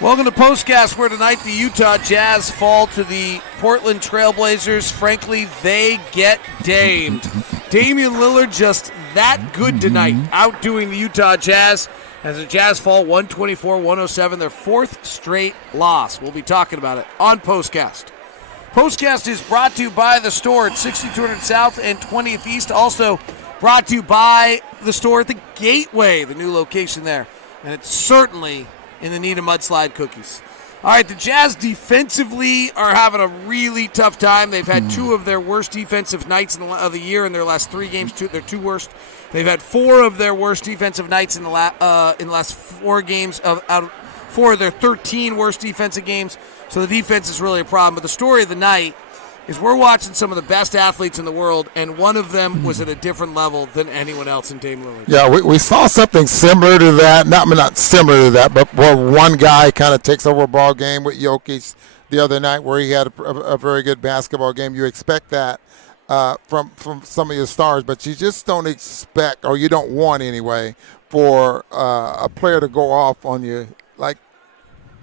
Welcome to POSTCAST, where tonight the Utah Jazz fall to the Portland Trailblazers. Frankly, they get damed. Damian Lillard just that good tonight, outdoing the Utah Jazz as the Jazz fall 124-107, their fourth straight loss. We'll be talking about it on POSTCAST. POSTCAST is brought to you by the store at 6200 South and 20th East. Also brought to you by the store at the Gateway, the new location there. And it's certainly in the need of mudslide cookies. All right, the Jazz defensively are having a really tough time. They've had two of their worst defensive nights of the year in their last three games. Their two worst. They've had four of their worst defensive nights in the last four games out of four of their 13 worst defensive games. So the defense is really a problem. But the story of the night is we're watching some of the best athletes in the world, and one of them was at a different level than anyone else in Damian Lillard. Yeah, we saw something similar to that. Not similar to that, but where one guy kind of takes over a ball game with Jokic the other night where he had a very good basketball game. You expect that from some of your stars, but you just don't expect, or you don't want anyway, for a player to go off on you like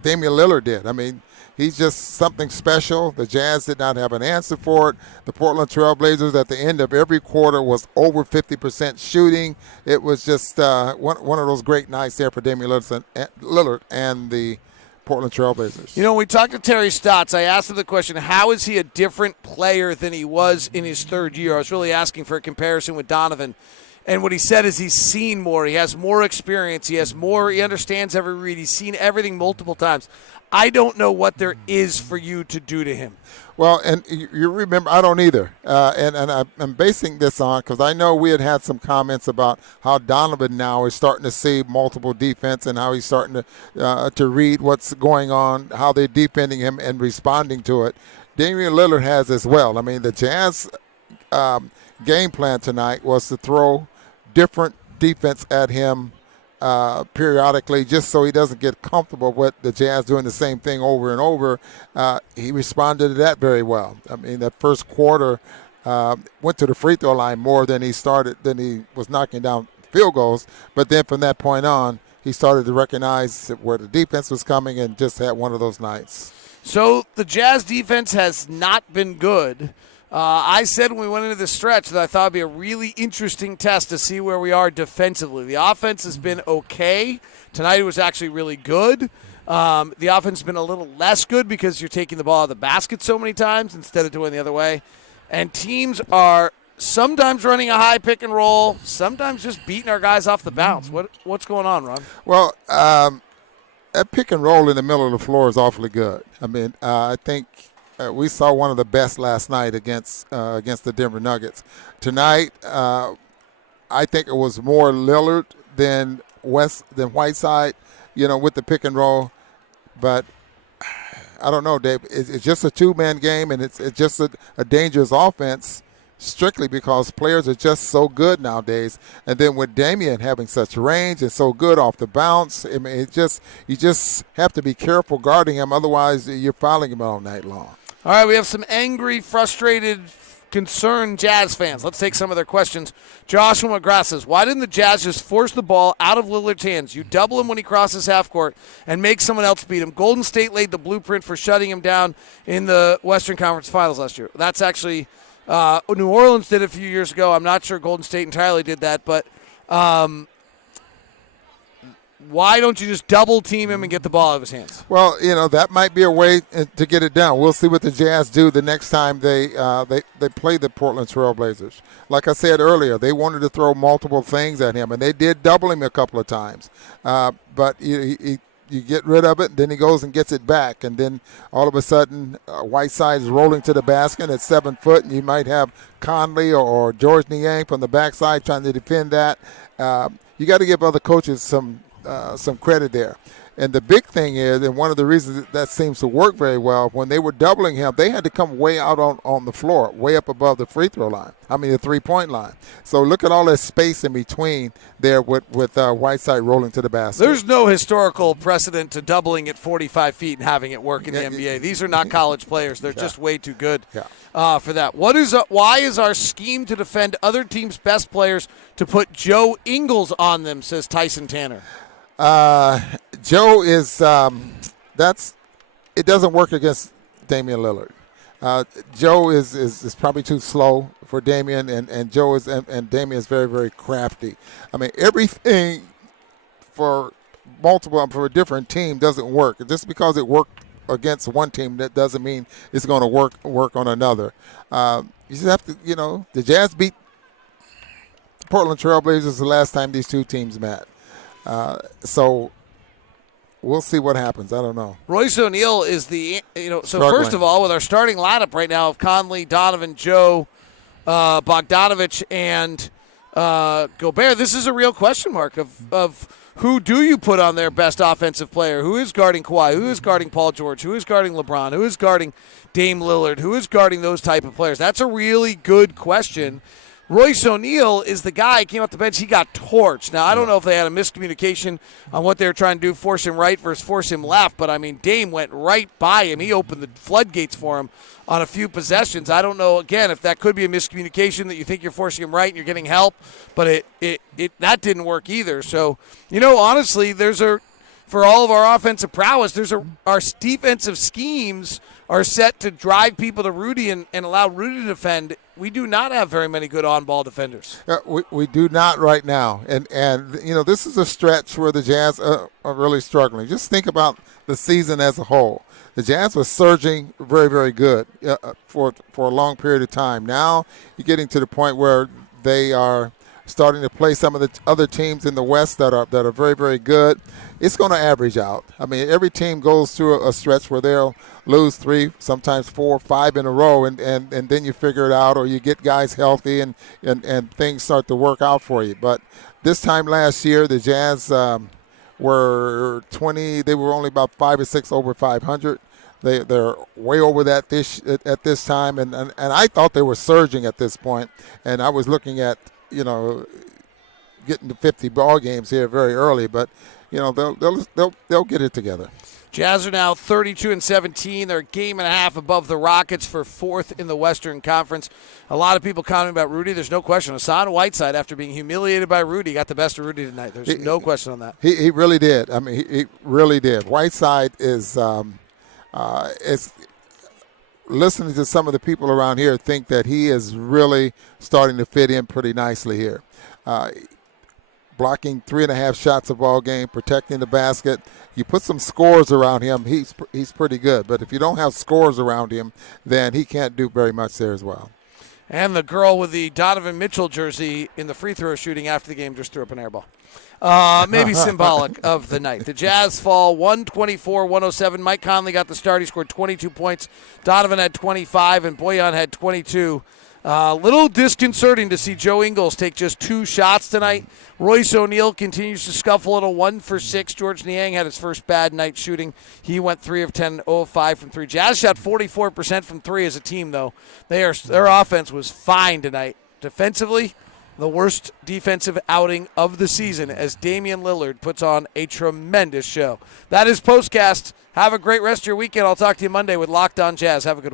Damian Lillard did. I mean, he's just something special. The Jazz did not have an answer for it. The Portland Trailblazers at the end of every quarter was over 50% shooting. It was just one of those great nights there for Damian Lillard and the Portland Trailblazers. You know, we talked to Terry Stotts. I asked him the question, how is he a different player than he was in his third year? I was really asking for a comparison with Donovan. And what he said is he's seen more. He has more experience. He understands every read. He's seen everything multiple times. I don't know what there is for you to do to him. Well, and you remember, I don't either. And I'm basing this on, because I know we had some comments about how Donovan now is starting to see multiple defense and how he's starting to read what's going on, how they're defending him and responding to it. Damian Lillard has as well. I mean, the Jazz game plan tonight was to throw different defense at him periodically, just so he doesn't get comfortable with the Jazz doing the same thing over and over. He responded to that very well. I mean, that first quarter went to the free throw line more than he was knocking down field goals. But then from that point on, he started to recognize where the defense was coming and just had one of those nights. So the Jazz defense has not been good. I said when we went into the stretch that I thought it would be a really interesting test to see where we are defensively. The offense has been okay. Tonight it was actually really good. The offense has been a little less good because you're taking the ball out of the basket so many times instead of doing the other way. And teams are sometimes running a high pick and roll, sometimes just beating our guys off the bounce. What's going on, Ron? Well, that pick and roll in the middle of the floor is awfully good. I mean, I think we saw one of the best last night against the Denver Nuggets. Tonight, I think it was more Lillard than Whiteside, with the pick and roll. But I don't know, Dave. It's just a two-man game, and it's just a dangerous offense strictly because players are just so good nowadays. And then with Damian having such range and so good off the bounce, I mean, you just have to be careful guarding him. Otherwise, you're fouling him all night long. All right, we have some angry, frustrated, concerned Jazz fans. Let's take some of their questions. Joshua McGrath says, why didn't the Jazz just force the ball out of Lillard's hands? You double him when he crosses half court and make someone else beat him. Golden State laid the blueprint for shutting him down in the Western Conference Finals last year. That's actually New Orleans did it a few years ago. I'm not sure Golden State entirely did that, but why don't you just double team him and get the ball out of his hands? Well, that might be a way to get it done. We'll see what the Jazz do the next time they play the Portland Trailblazers. Like I said earlier, they wanted to throw multiple things at him, and they did double him a couple of times. But you get rid of it, then he goes and gets it back, and then all of a sudden Whiteside is rolling to the basket at 7 foot, and you might have Conley or George Niang from the backside trying to defend that. You got to give other coaches some credit there. And the big thing is, and one of the reasons that seems to work very well, when they were doubling him, they had to come way out on the floor, way up above the free throw line. The 3-point line. So look at all that space in between there with Whiteside rolling to the basket. There's no historical precedent to doubling at 45 feet and having it work in the NBA. These are not college players. They're just way too good for that. Why is our scheme to defend other teams' best players to put Joe Ingles on them, says Tyson Tanner. Joe is it doesn't work against Damian Lillard. Joe is probably too slow for Damian, and Joe and Damian is very, very crafty. I mean, everything for a different team doesn't work. Just because it worked against one team, that doesn't mean it's going to work on another. You just have to, the Jazz beat Portland Trailblazers the last time these two teams met. So we'll see what happens. I don't know. Royce O'Neal is so Struggling. First of all, with our starting lineup right now of Conley, Donovan, Joe, Bogdanovich, and Gobert, this is a real question mark of who do you put on their best offensive player? Who is guarding Kawhi? Who is guarding Paul George? Who is guarding LeBron? Who is guarding Dame Lillard? Who is guarding those type of players? That's a really good question. Royce O'Neal is the guy who came off the bench. He got torched. Now, I don't know if they had a miscommunication on what they were trying to do, force him right versus force him left, but, I mean, Dame went right by him. He opened the floodgates for him on a few possessions. I don't know, again, if that could be a miscommunication that you think you're forcing him right and you're getting help, but that didn't work either. So, honestly, for all of our offensive prowess, our defensive schemes are set to drive people to Rudy and allow Rudy to defend. We do not have very many good on-ball defenders. We do not right now. And this is a stretch where the Jazz are really struggling. Just think about the season as a whole. The Jazz was surging very, very good for a long period of time. Now you're getting to the point where they are starting to play some of the other teams in the West that are very, very good. It's going to average out. I mean, every team goes through a stretch where they'll lose 3, sometimes 4, 5 in a row, and then you figure it out, or you get guys healthy and things start to work out for you. But this time last year, the Jazz were 20. They were only about 5 or 6 over 500. They're way over that at this time, and I thought they were surging at this point, and I was looking at getting to 50 ball games here very early, but they'll get it together. Jazz are now 32-17. They're a game and a half above the Rockets for 4th in the Western Conference. A lot of people commenting about Rudy. There's no question. Hassan Whiteside, after being humiliated by Rudy, got the best of Rudy tonight. There's no question on that. He really did. I mean, he really did. Whiteside is listening to some of the people around here think that he is really starting to fit in pretty nicely here. Blocking 3.5 shots a ball game, protecting the basket. You put some scores around him, he's pretty good. But if you don't have scores around him, then he can't do very much there as well. And the girl with the Donovan Mitchell jersey in the free throw shooting after the game just threw up an air ball. Maybe symbolic of the night. The Jazz fall 124-107. Mike Conley got the start. He scored 22 points. Donovan had 25, and Bojan had 22. Little disconcerting to see Joe Ingles take just 2 shots tonight. Royce O'Neal continues to scuffle a little, 1 for 6. George Niang had his first bad night shooting. He went 3 of 10, 0 of 5 from 3. Jazz shot 44% from 3 as a team, though. Their offense was fine tonight. Defensively, the worst defensive outing of the season as Damian Lillard puts on a tremendous show. That is Postcast. Have a great rest of your weekend. I'll talk to you Monday with Locked On Jazz. Have a good one.